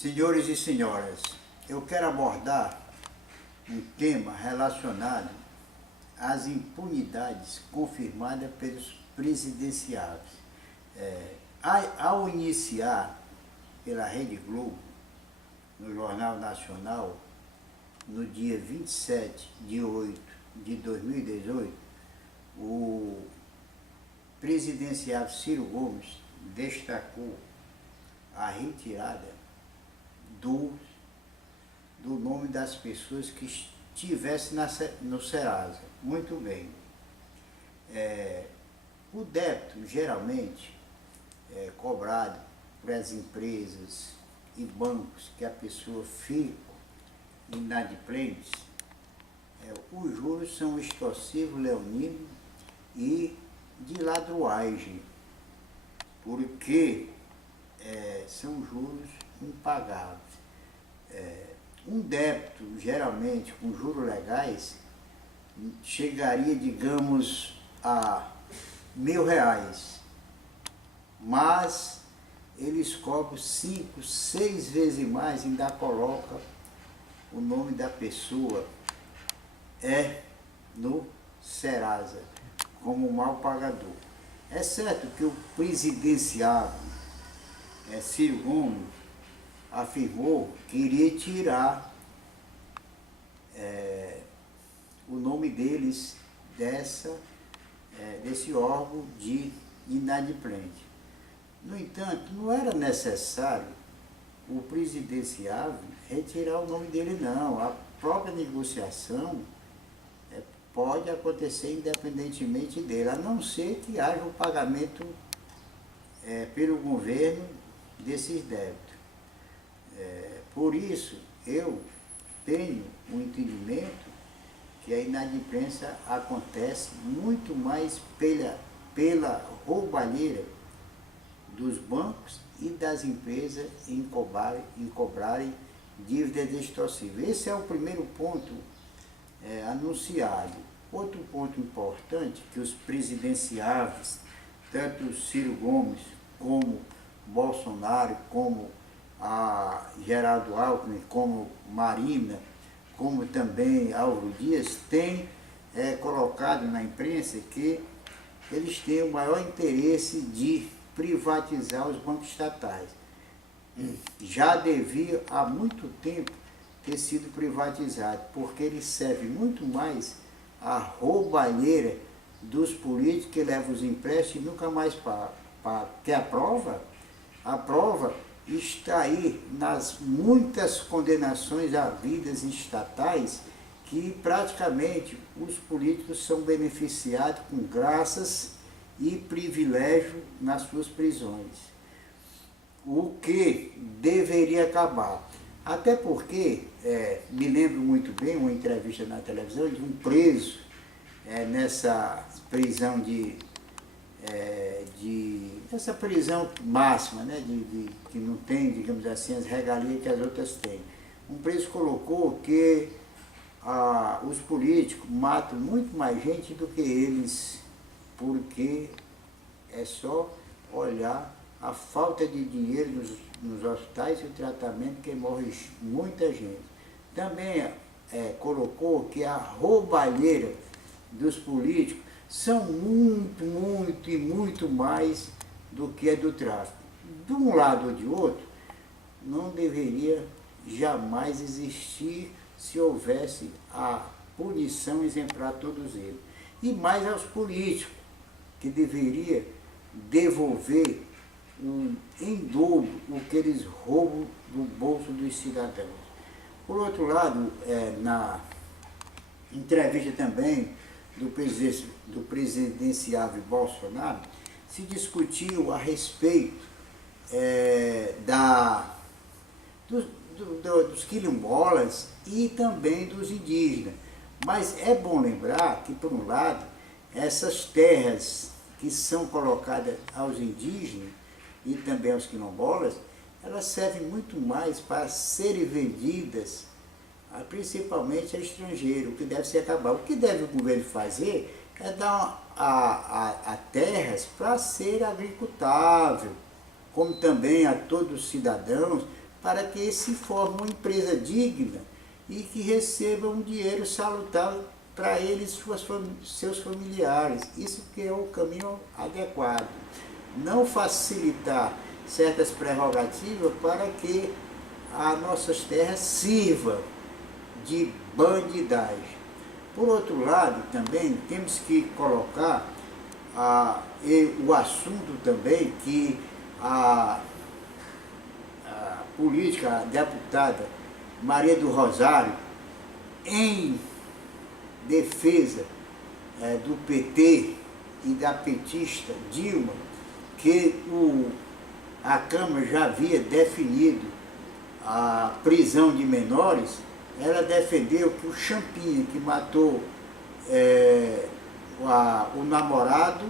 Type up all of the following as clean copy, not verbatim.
Senhores e senhoras, eu quero abordar um tema relacionado às impunidades confirmadas pelos presidenciáveis. Ao iniciar pela Rede Globo, no Jornal Nacional, no dia 27 de 8 de 2018, o presidenciável Ciro Gomes destacou a retirada do nome das pessoas que estivessem no Serasa. Muito bem. O débito, geralmente, é cobrado por as empresas e bancos que a pessoa fica inadimplente, os juros são extorsivos, leoninos e de ladruagem, porque são juros impagáveis. Um débito, geralmente, com juros legais, chegaria, digamos, a R$1.000, mas eles cobram 5, 6 vezes mais, ainda coloca o nome da pessoa no Serasa, como mal pagador. É certo que o presidenciável Ciro Gomes afirmou que iria tirar o nome deles desse órgão de inadimplente. No entanto, não era necessário o presidenciável retirar o nome dele, não. A própria negociação pode acontecer independentemente dele, a não ser que haja o pagamento pelo governo desses débitos. Por isso, eu tenho um entendimento que a inadimplência acontece muito mais pela roubalheira dos bancos e das empresas em cobrarem dívidas extorsivas. Esse é o primeiro ponto anunciado. Outro ponto importante que os presidenciáveis, tanto Ciro Gomes como Bolsonaro, como a Geraldo Alckmin, como Marina, como também Álvaro Dias, têm colocado na imprensa que eles têm o maior interesse de privatizar os bancos estatais. Já devia há muito tempo ter sido privatizado, porque ele serve muito mais à roubalheira dos políticos que levam os empréstimos e nunca mais pagam. Que a prova está aí nas muitas condenações a vidas estatais que praticamente os políticos são beneficiados com graças e privilégio nas suas prisões. O que deveria acabar. Até porque, me lembro muito bem uma entrevista na televisão de um preso nessa prisão essa prisão máxima, né, que não tem, digamos assim, as regalias que as outras têm. Um preso colocou que os políticos matam muito mais gente do que eles, porque é só olhar a falta de dinheiro nos hospitais e o tratamento que morre muita gente. Também colocou que a roubalheira dos políticos são muito mais do que a do tráfico. De um lado ou de outro, não deveria jamais existir se houvesse a punição exemplar a todos eles. E mais aos políticos, que deveria devolver em dobro o que eles roubam do bolso dos cidadãos. Por outro lado, na entrevista também do presidenciável Bolsonaro, se discutiu a respeito dos quilombolas e também dos indígenas. Mas é bom lembrar que, por um lado, essas terras que são colocadas aos indígenas e também aos quilombolas, elas servem muito mais para serem vendidas principalmente a estrangeiro, o que deve ser acabar. O que deve o governo fazer é dar a terras para ser agricultável, como também a todos os cidadãos, para que se forme uma empresa digna e que receba um dinheiro salutar para eles e seus familiares. Isso que é o caminho adequado. Não facilitar certas prerrogativas para que as nossas terras sirvam de bandidagem. Por outro lado, também temos que colocar o assunto também que a política, a deputada Maria do Rosário, em defesa do PT e da petista Dilma, que a Câmara já havia definido a prisão de menores, ela defendeu que o Champinha, que matou o namorado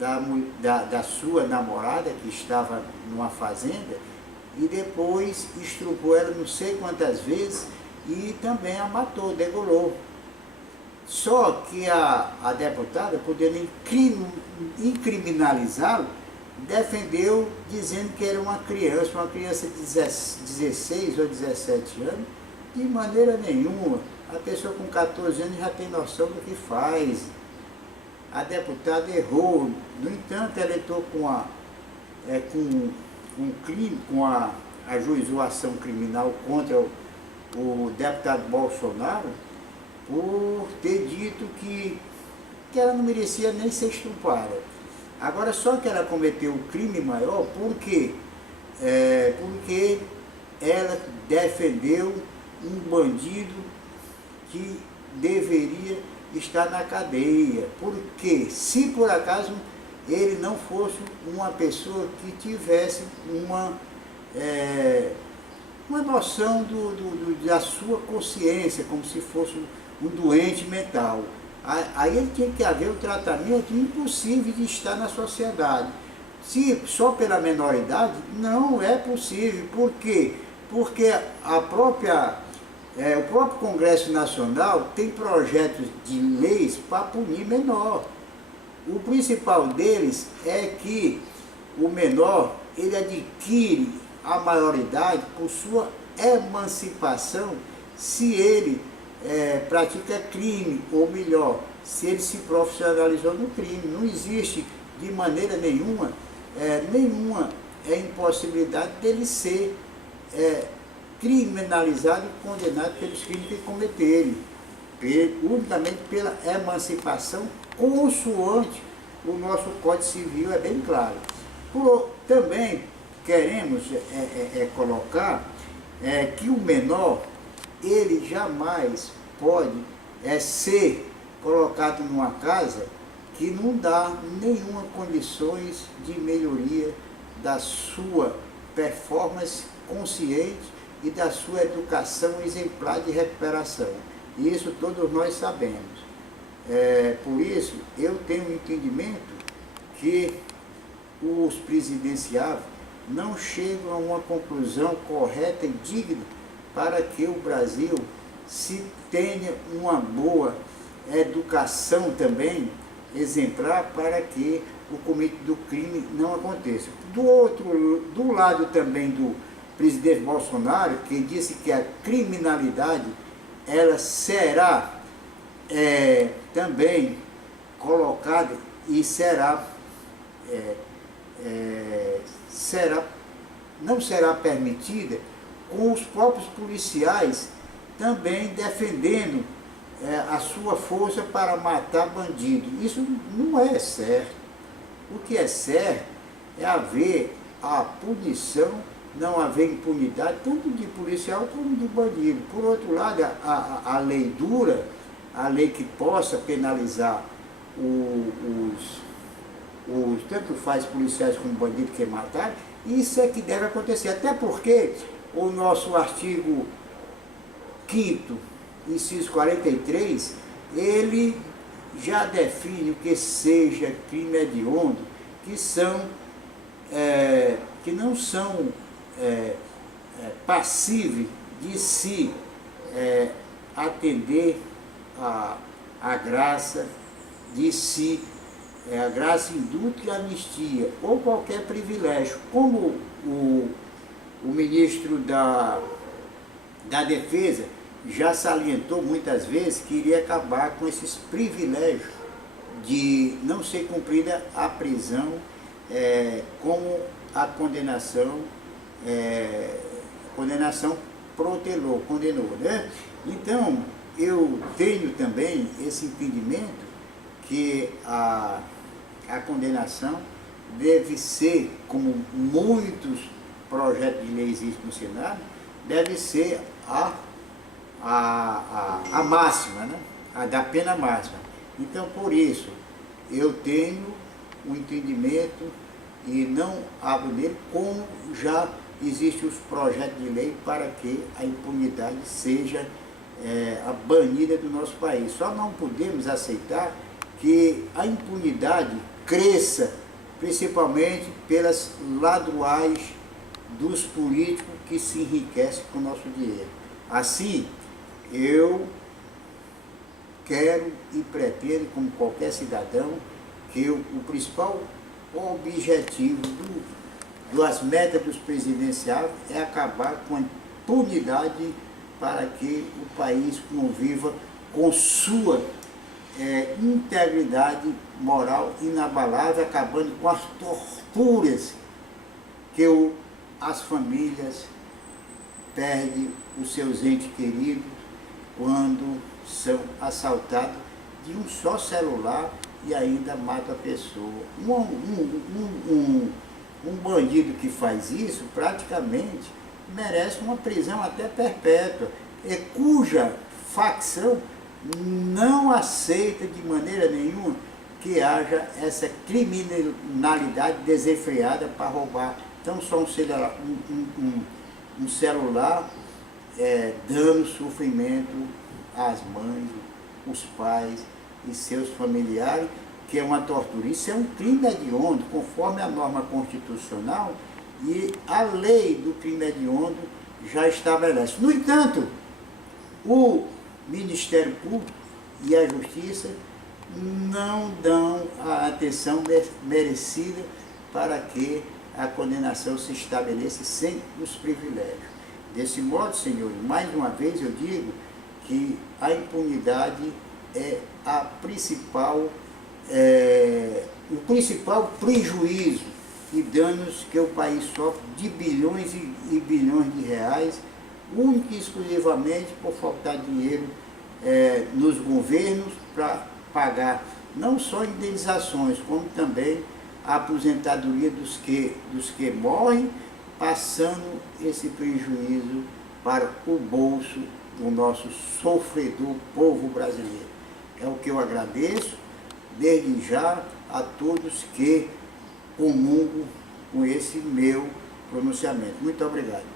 da sua namorada, que estava numa fazenda, e depois estrupou ela não sei quantas vezes e também a matou, degolou. Só que a deputada, podendo incriminalizá-lo, defendeu dizendo que era uma criança de 16 ou 17 anos. De maneira nenhuma. A pessoa com 14 anos já tem noção do que faz. A deputada errou. No entanto, ela entrou com a ajuizou ação criminal contra o deputado Bolsonaro por ter dito que ela não merecia nem ser estuprada. Agora, só que ela cometeu o crime maior porque ela defendeu um bandido que deveria estar na cadeia. Porque se por acaso ele não fosse uma pessoa que tivesse uma noção da sua consciência, como se fosse um doente mental. Aí ele tinha que haver um tratamento impossível de estar na sociedade. Se só pela menoridade, não é possível. Por quê? Porque o próprio Congresso Nacional tem projetos de leis para punir menor. O principal deles é que o menor ele adquire a maioridade por sua emancipação se ele pratica crime, ou melhor, se ele se profissionalizou no crime. Não existe de maneira nenhuma impossibilidade dele ser criminalizado e condenado pelos crimes que cometerem, unicamente pela emancipação, consoante o nosso Código Civil, é bem claro. Também queremos colocar que o menor, ele jamais pode ser colocado numa casa que não dá nenhuma condições de melhoria da sua performance consciente e da sua educação exemplar de recuperação. Isso todos nós sabemos. Por isso, eu tenho um entendimento que os presidenciáveis não chegam a uma conclusão correta e digna para que o Brasil se tenha uma boa educação também exemplar para que o cometido do crime não aconteça. Do lado também do presidente Bolsonaro, que disse que a criminalidade ela será também colocada e não será permitida, com os próprios policiais também defendendo a sua força para matar bandido. Isso não é certo. O que é certo é haver a punição, não haver impunidade, tanto de policial como de bandido. Por outro lado, a lei dura, a lei que possa penalizar tanto faz policiais como bandidos que mataram, isso é que deve acontecer. Até porque o nosso artigo 5º, inciso 43, ele já define o que seja crime hediondo, que não são passíveis de se atender a graça, a graça, indulto e anistia, ou qualquer privilégio, como o o ministro da Defesa já salientou muitas vezes que iria acabar com esses privilégios de não ser cumprida a prisão como a condenação condenou, né? Então, eu tenho também esse entendimento que a condenação deve ser, como muitos projetos de lei existem no Senado, deve ser a máxima, né? A da pena máxima. Então, por isso, eu tenho um entendimento e não abro nele, como já existem os projetos de lei para que a impunidade seja banida do nosso país. Só não podemos aceitar que a impunidade cresça, principalmente pelas ladruais dos políticos que se enriquecem com o nosso dinheiro. Assim, eu quero e pretendo, como qualquer cidadão, que o principal objetivo das metas dos presidenciais é acabar com a impunidade para que o país conviva com sua integridade moral inabalável, acabando com as torturas que as famílias perdem os seus entes queridos quando são assaltados de um só celular e ainda mata a pessoa. Um bandido que faz isso praticamente merece uma prisão até perpétua, cuja facção não aceita de maneira nenhuma que haja essa criminalidade desenfreada para roubar tão só um celular, dando sofrimento às mães, os pais e seus familiares, que é uma tortura. Isso é um crime hediondo, conforme a norma constitucional, e a lei do crime hediondo já estabelece. No entanto, o Ministério Público e a Justiça não dão a atenção merecida para que a condenação se estabeleça sem os privilégios. Desse modo, senhores, mais uma vez eu digo que a impunidade é o principal prejuízo e danos que o país sofre de bilhões e bilhões de reais, única e exclusivamente por faltar dinheiro nos governos para pagar não só indenizações, como também a aposentadoria dos que morrem, passando esse prejuízo para o bolso do nosso sofredor povo brasileiro. É o que eu agradeço desde já a todos que comungam com esse meu pronunciamento. Muito obrigado.